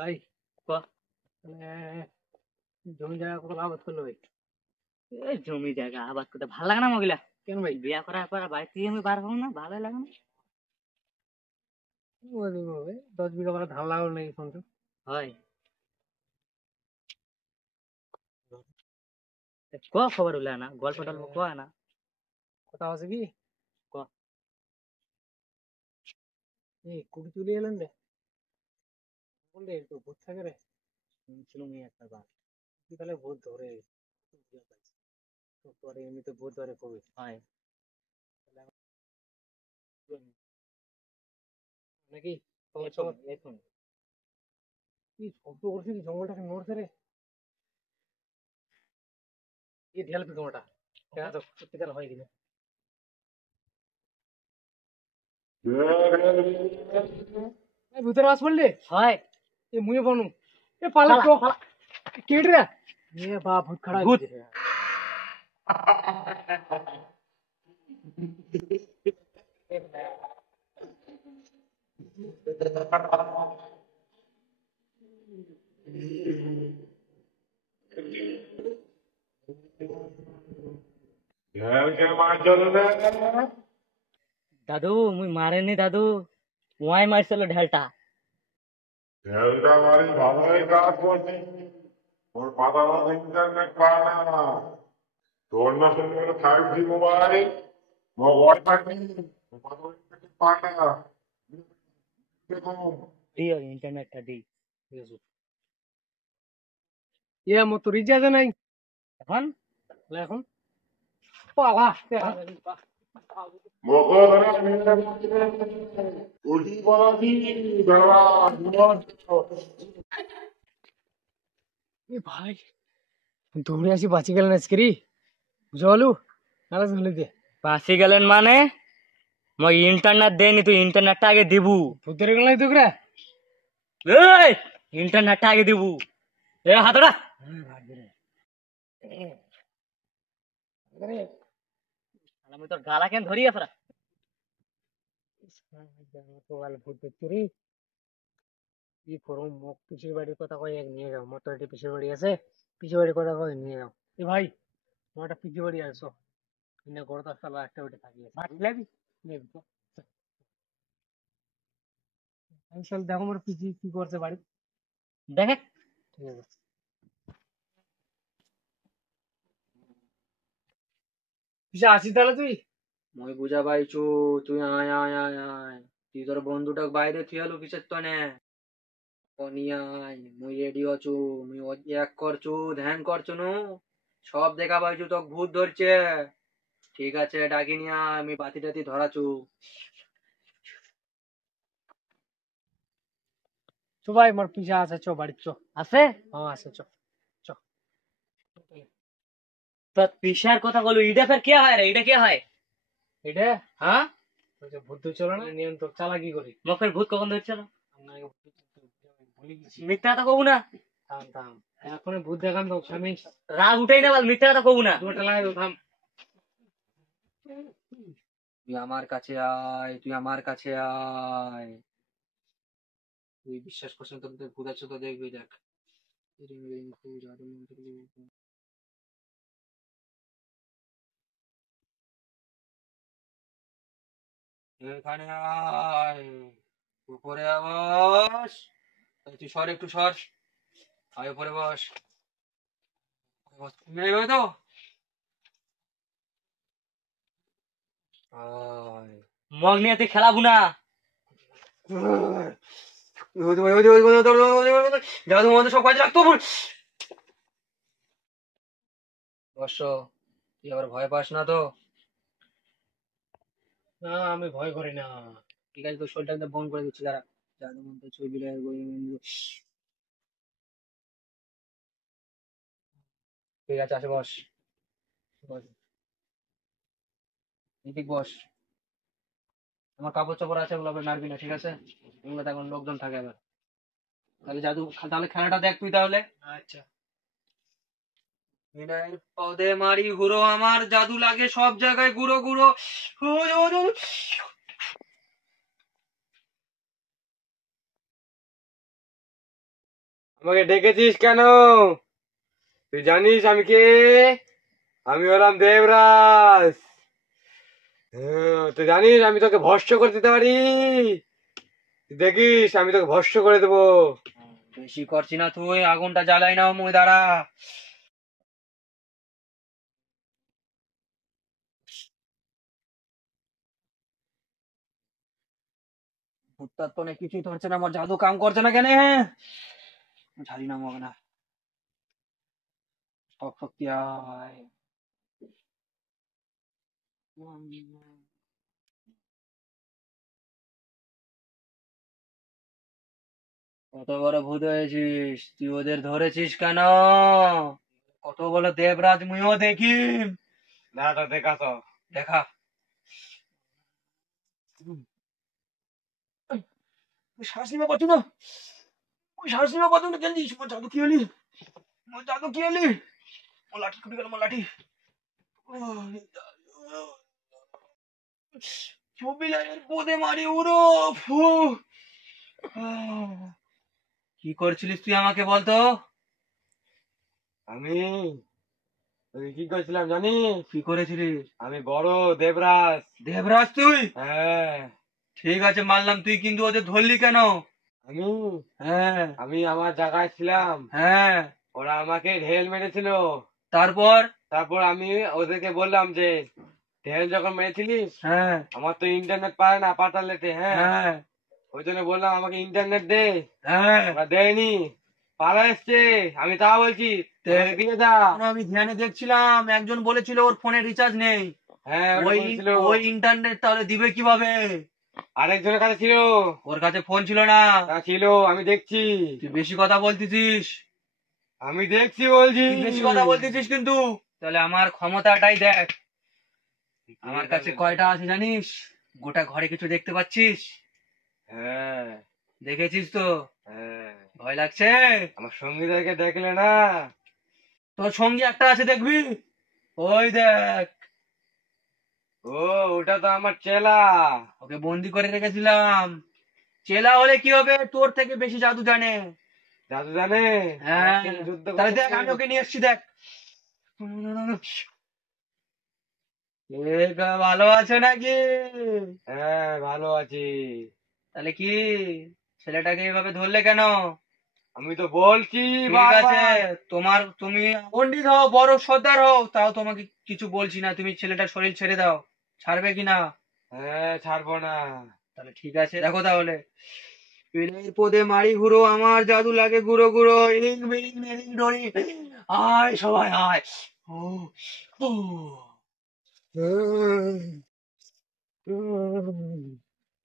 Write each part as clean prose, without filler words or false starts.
ভাই ক মানে জমি জায়গা কত আবাদ করলো ভাই? এই জমি জায়গা আবাদ করতে ভালো লাগে না মগিলা। কেন ভাই? বিয়া করার পর বাড়ি থেকে আমি বার হবো না, ভালো লাগে না। 10 বিঘা বলে ধান লাগালো নাকি শুনছো? হয় ক খবর হইলা না, গল্প টল্প ক না। কথা আছে কি? ক এই কুড়ি তুলে এলেন রে, বললে একটু ভূত থাকে রে। শুনছিলাম এই একটা বার। তুই তাহলে ভূত ধরে তোরে এমনিতে ভূত ধরে কবি হয় নাকি? খবর এখন খবর এখন কি শব্দ করছে, কি জঙ্গলটাকে নড়ছে রে? এই ঢেল পিকমটা দেখা তো সত্যিকার হয় কিনা। এই ভূতের মাছ পড়লে হয় এ মুয়ে বনু এ পালা পালা, তো পালা। কেট রে এ বাপ ভূত খাড়া ভূত। হয়ে গেছে। দাদু মুই মারেনি দাদু, ওয়াই মারছিল ঢেলটা। ঢেলটা বাড়ি ভালোই কাজ করছি। ওর পাতানো ইন্টারনেট পায় না। তোর না শুনলে 5G মোবাইল, ওয়াইফাই নেই, পাতানো ইন্টারনেট পায় না। দেখুন দিও ইন্টারনেটটা দি। এ মত রিচার্জ নাই এখন এখন পালা মকরা উঠি বলাছি বেড়া এ ভাই দৌড়ে আসি বাঁচি গেলেন আজকে রে, বুঝা বলু নারাজ হলে দে বাসি গেলেন মানে মই ইন্টারনেট দেনি, তুই ইন্টারনেটটা আগে দিবু। ভূতের গেলাই তো রে। এই ইন্টারনেটটা আগে দিবু। এ হাতড়া আমি তোর গালা কেন ধরি আফরা। ভূত দেখছি রে। কি করো মোক পিসির বাড়ির কথা কয়ে এক নিয়ে যাও, মোর তো একটা পিসির বাড়ি আছে, পিসির বাড়ির কথা কয়ে নিয়ে যাও। এ ভাই তোমার একটা পিসির বাড়ি আসো, এনে গড় দশতলা একটা বাড়ি থাকি লেবি নেবি তো। আমি চল দেখো মোর পিসি কি করছে বাড়ি। দেখে ঠিক আছে পিসি আসি তাহলে তুই। মই বুঝা পাইছু, তুই আয় আয় আয় আয়। তুই তোর বন্ধুটাক বাইরে থুই আলু কিসের তনে। নি আয় মুই রেডি অছু, মুই এক করছু ধ্যান করছু নু, সব দেখা পাইছু তোক ভূত ধরছে। ঠিক আছে ডাকি নিয়া আমি বাতি টাতি ধরাছু। চো ভাই মোর পিসা আছে, চো বাড়ি চো। আছে হ্যাঁ আছে চো চো। তো পিসার কথা বলো, ইটা ফের কে হয় রে, এটা কে হয়? এটা হ্যাঁ ওই যে ভূত চলো না নিয়ন্ত্রক চালাকি করি। মকের ভূত কখন ধরছিল? আপনাকে ভুলে গেছি। মিথ্যা কথা কবু না, থাম থাম এখন ভূত দেখান তো স্বামী রাগ উঠেই না বল, মিথ্যা কথা কবু না। দুটো লাগাই তো থাম। তুই আমার কাছে আয়, তুই আমার কাছে আয়। তুই বিশ্বাস করছিস তো ভূত আছে তো দেখবি দেখ। এখানে আয়, উপরে বস। তুই সর, একটু সর। আয় উপরে বস। বস, এইভাবে তো আয়। মগ নিয়ে তুই খেলাবো না। জাদু মন্ত্র সব কাজে রাখতো। বস, তুই আবার ভয় পাস না তো? না আমি ভয় করি না। ঠিক আছে, তোর শরীরটা বন্ধ করে দিচ্ছি, দাঁড়া। জাদু মন্ত্র ছবি ঠিক আছে, আসে বস। বস, এদিক বস। আমার কাপড় চাপড় আছে, ওগুলো আবার নাড়বি না, ঠিক আছে? এগুলো এখন লোকজন থাকে আবার। তাহলে জাদু, তাহলে খেলাটা দেখ তুই তাহলে। আচ্ছা বিনাইয়ের পদে মারি হুড়ো, আমার জাদু লাগে সব জায়গায় গুঁড়ো গুঁড়ো। আমাকে ডেকেছিস কেন? তুই জানিস আমি কে? আমি হলাম দেবরাজ। তুই জানিস আমি তোকে ভস্ম করে দিতে পারি। তুই দেখিস আমি তোকে ভস্ম করে দেবো। বেশি করছি না তুই, আগুনটা জ্বালাই না মুই, দাঁড়া। ভুট্টার তো অনেক কিছুই ধরছে না, আমার জাদু কাম করছে না কেন? ঝাড়ি না মগ না, সব শক্তি আয়। কত বড় ভূত হয়েছিস তুই, ওদের ধরেছিস কেন? কত বড় দেবরাজ মুইও দেখি। না তো দেখা তো। দেখা। তুই শ্বাস নিবা পারছো না, তুই শ্বাস নিবা পারছো না কেন? মোর জাদু কি হলি, মোর জাদু কি হলি? মোর লাঠি ফুটে গেল, মোর লাঠি। ছবিলাইয়ের পোদে মারি উড়ো। ফু। কি করছিলিস তুই আমাকে বলতো? আমি তুই কি করছিলাম জানিস? কি করেছিলিস? আমি বড় দেবরাজ। দেবরাজ তুই? হ্যাঁ। ঠিক আছে মানলাম, তুই কিন্তু ওদের ধরলি কেন? আমি হ্যাঁ। আমি আমার জায়গায় ছিলাম, হ্যাঁ। ওরা আমাকে ঢেল মেরেছিল। তারপর? তারপর আমি ওদেরকে বললাম যে ঢেল যখন মেরেছিলিস, হ্যাঁ। আমার তো ইন্টারনেট পায় না পাতালেতে, হ্যাঁ, হ্যাঁ। ওই জন্য বললাম আমাকে ইন্টারনেট দে। হ্যাঁ। ওরা দেয়নি, পালা এসছে। আমি তা বলছি আমাকে দিয়ে দা। আমি ধ্যানে দেখছিলাম, একজন বলেছিল ওর ফোনে রিচার্জ নেই। হ্যাঁ, ওটা ওই বলছিল। ওই ইন্টারনেট তাহলে দিবে কিভাবে? আরেকজনের কাছে ছিল। ওর কাছে ফোন ছিল না। তা ছিল, আমি দেখছি। তুই বেশি কথা বলতেছিস, আমি দেখছি বলছি। তুই বেশি কথা বলতেছিস কিন্তু। তাহলে আমার ক্ষমতাটাই দেখ, আমার কাছে কয়টা আছে জানিস? গোটা ঘরে কিছু দেখতে পাচ্ছিস? হ্যাঁ। দেখেছিস তো? হ্যাঁ। ভয় লাগছে? আমার সঙ্গীদেরকে দেখলে না? তোর সঙ্গী একটা আছে দেখবি, ওই দেখ। ও, ওটা তো আমার চেলা। ওকে বন্দি করে রেখেছিলাম। চেলা হলে কি হবে, তোর থেকে বেশি জাদু জানে। জাদু জানে? হ্যাঁ। আমার সাথে যুদ্ধ তাহলে করতে দেখ, আমি হবে। ওকে নিয়ে এসছি, দেখ। এ ভালো আছে নাকি? হ্যাঁ, ভালো আছি। তাহলে কি, ছেলেটাকে এভাবে ধরলে কেন? আমি তো বলছি ঠিক আছে, বারবার। তুমি পণ্ডিত হও, বড় সর্দার হও, তাও তোমাকে কিছু বলছি না। তুমি ছেলেটার শরীর ছেড়ে দাও, ছাড়বে কিনা? হ্যাঁ, ছাড়বো না। তাহলে ঠিক আছে, দেখো তাহলে। বিলের পদে মারি ঘুরো, আমার জাদু লাগে গুঁড়ো গুঁড়ো, ইরিং বিরিং মিরিং ডরি। আয় সবাই আয়। ও, ও।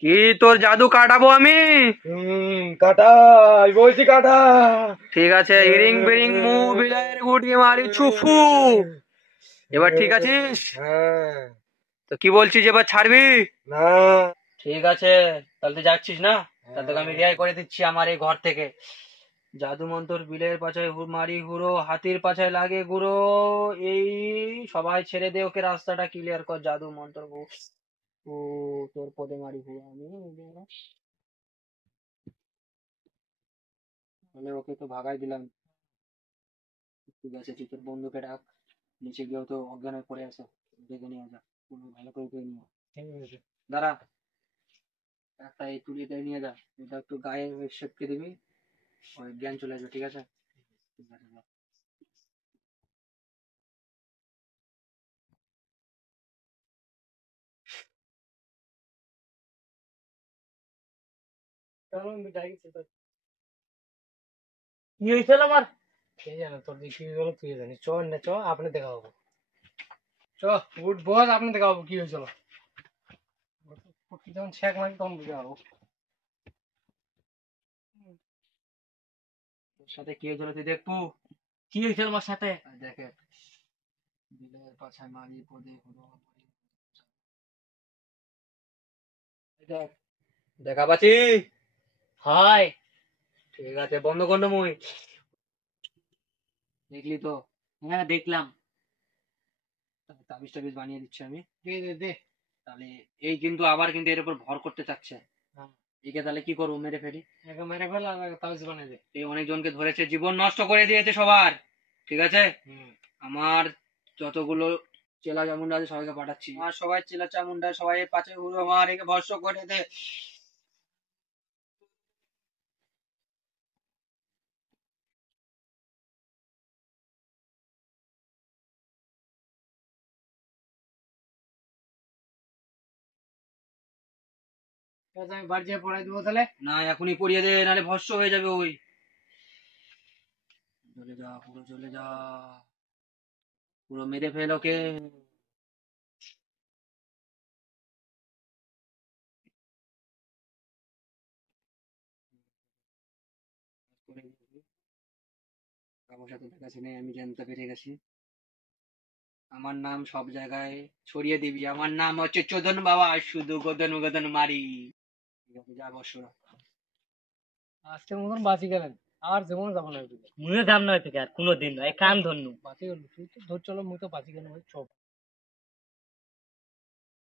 কি তোর জাদু কাটাবো আমি? কাটা, আমি বলছি কাটা। ঠিক আছে, ইরিং বিরিং মু বিলাইয়ের গুটি মারি ছুফু। এবার ঠিক আছিস হ্যাঁ। তো? কি বলছিস, এবার ছাড়বি? না। ঠিক আছে, তাহলে তুই যাচ্ছিস না? তাহলে তোকে আমি রেহাই করে দিচ্ছি আমার এই ঘর থেকে। জাদু মন্তর বিলের পাছায় মারি ঘুরো, হাতির পাছায় লাগে গুঁড়ো, এই সবাই ছেড়ে দে, ওকে রাস্তাটা ক্লিয়ার কর, জাদু মন্তর ও তোর পদে মারি ঘুরো আমি। তাহলে ওকে তো ভাগাই দিলাম। ঠিক আছে, তুই তোর বন্ধুকে ডাক, নিচে গিয়েও তো অজ্ঞান হয়ে পড়ে আছে, ডেকে নিয়ে যা, কোনো ভালো করে করে নিয়ে আয়। ঠিক আছে। দাঁড়া, একটা এই তুলিতে নিয়ে যা, এটা একটু গায়ে সেপকে দিবি, ওই জ্ঞান চলে আসবে, ঠিক আছে? ঠিক আছে, যা। চলো আমি ডাইরেক্ট তো। কি হয়েছিল আমার? কে জানে তোর যে কি হলো, তুই জানিস। চ না, চ আপনি দেখা হবো। চ, উঠ বস, আপনি দেখা হবো কি হয়েছিল। যখন শেখ মারি তখন বুঝে যাবো। তোর সাথে কি হয়েছিল তুই দেখবো। কি হয়েছিল আমার সাথে? আর দেখে, বিলের পাছায় মারি পদে ঘুরো, দেখ, দেখা পাচ্ছি? হয়। ঠিক আছে, বন্ধ কর না মুই। দেখলি তো? হ্যাঁ দেখলাম। তাহলে তাবিজ টাবিজ বানিয়ে দিচ্ছি আমি। দে দে দে। তাহলে এই কিন্তু আবার কিন্তু এর উপর ভর করতে চাচ্ছে। হ্যাঁ। একে তাহলে কি করবো, মেরে ফেলি? একে মেরে ফেল আর একে তাবিজ বানিয়ে দে। এই অনেকজনকে ধরেছে, জীবন নষ্ট করে দিয়েছে সবার, ঠিক আছে? হুম। আমার যতগুলো চেলা চামুন্ডা আছে সবাইকে পাঠাচ্ছি, আমার সবাই চেলা চামুন্ডা সবাই পাশে ঘুরো, আমার একে ভস্ম করে দে। ঠিক আছে, আমি বাড়ি যেয়ে পড়াই দেবো তাহলে। না এখনই পড়িয়ে দে, নাহলে ভস্ম হয়ে যাবে ওই। চলে যা, পুরো চলে যা, পুরো মেরে ফেল ওকে। সমস্যা তোদের কাছে নেই, আমি জানতে পেরে গেছি। আমার নাম সব জায়গায় ছড়িয়ে দিবি, আমার নাম হচ্ছে চোদন বাবা, শুধু গোদন গোদন মারি। ঠিক আছে, যা বসরা। আজকের মতন বাঁচি গেলেন, আর যেমন যাবো না ওইদিকে। মুয়ে দাম নয় থেকে আর কোনোদিন নয়, কান ধন্য। বাঁচি গেল, তুই তো ধর চলো, মুই তো বাঁচি গেল ভাই, চপ।